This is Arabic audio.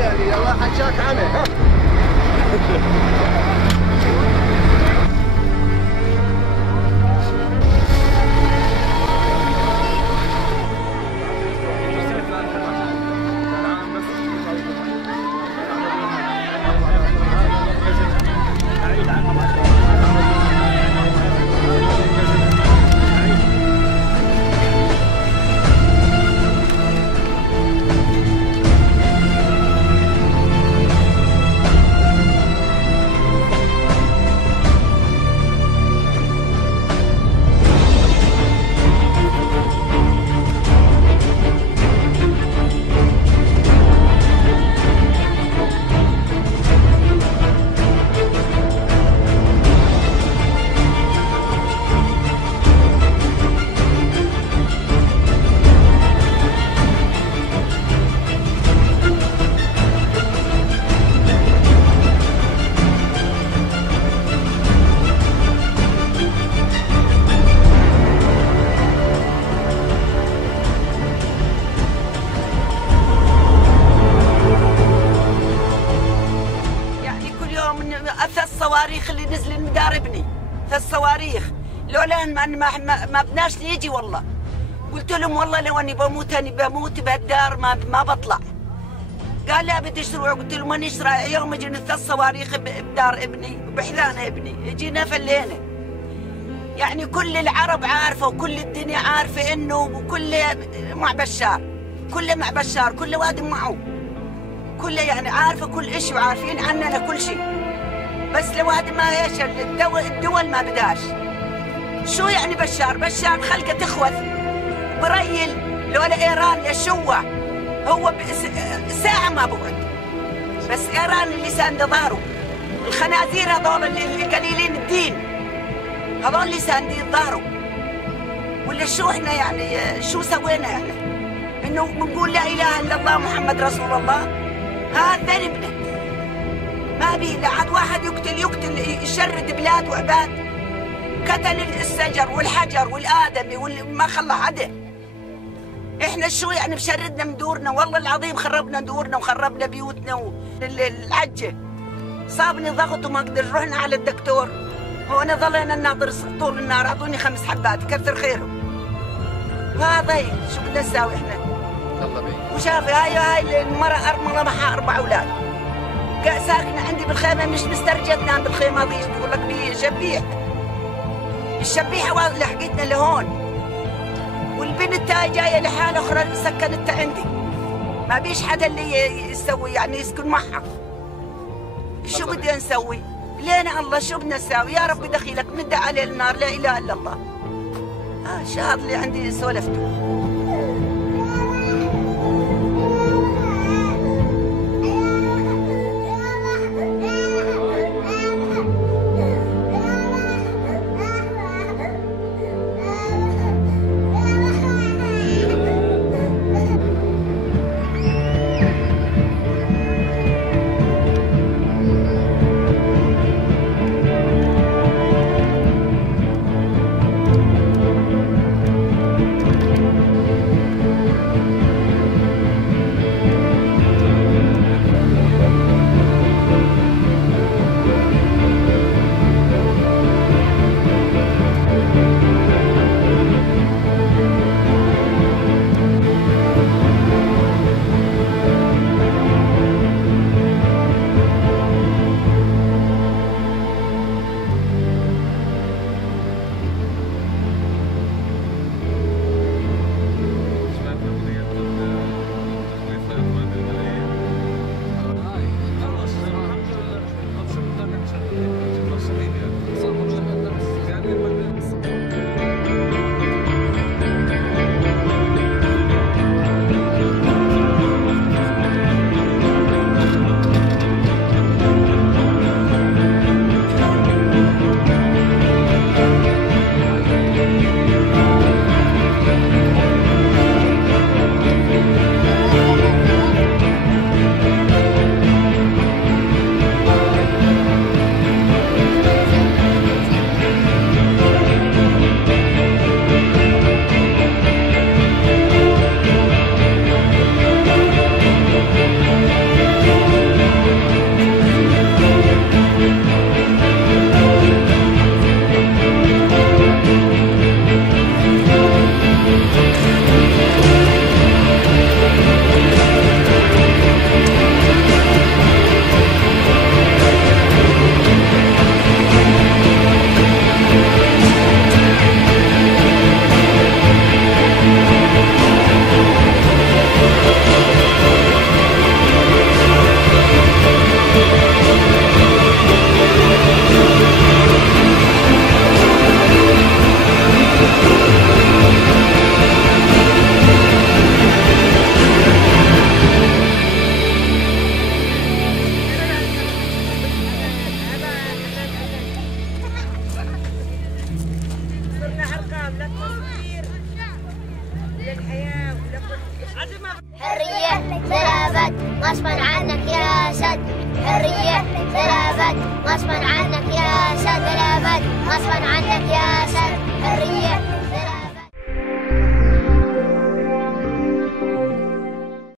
يعني يلا حجاك عمي ها. الصواريخ اللي نزل من دار ابني، الصواريخ لولا ما بدناش نيجي. والله قلت لهم والله لو اني بموت بهالدار ما بطلع. قال لا بدي اشتري، قلت له ماني اشتري. يوم اجينا 3 صواريخ بدار ابني وبحذان ابني، اجينا فلينا. يعني كل العرب عارفه وكل الدنيا عارفه انه كله مع بشار، كله مع بشار، كل واد معه، كله يعني عارفه كل شيء وعارفين عننا كل شيء. بس لو هذا ما ايش الدول ما بداش. شو يعني بشار خلقه تخوث بريل لولا ايران لشوه. هو ساعه ما بقعد، بس ايران اللي ساند ظهره. الخنازير هذول اللي قليلين الدين، هذول اللي ساندين ظهره. ولا شو احنا يعني شو سوينا احنا؟ انه بنقول لا اله الا الله محمد رسول الله، هذا ذنبنا. ما بي لا عاد واحد يقتل يشرد بلاد وعباد. قتل الشجر والحجر والآدمي وما خلى حدا. احنا شو يعني بشردنا من دورنا؟ والله العظيم خربنا دورنا وخربنا بيوتنا والعجة. صابني ضغط وما قدر. رحنا على الدكتور، هون ظلينا نناظر طول النهار. اعطوني 5 حبات كثر خيرهم. هذا شو بدنا نساوي احنا؟ الله بيك. وشافي هاي المرأة أرملة معها 4 أولاد. ساكنة عندي بالخيمة، مش مسترجية تنام بالخيمة هذيش. بقول لك بشبيح. الشبيحة لحقتنا لهون. والبنت تاي جاية لحالة أخرى سكنتها عندي. ما بيش حدا اللي يسوي يعني يسكن معها. شو بدنا نسوي؟ لينا الله شو بدنا نساوي؟ يا رب دخيلك ندعي عليه النار لا إله إلا الله. شو هذا اللي عندي سولفته. صورنا أرقام للتصوير للحياة ولكل حرية سلامات غصبا عنك يا أسد. حرية سلامات غصبا عنك يا أسد. سلامات غصبا عنك يا أسد. حرية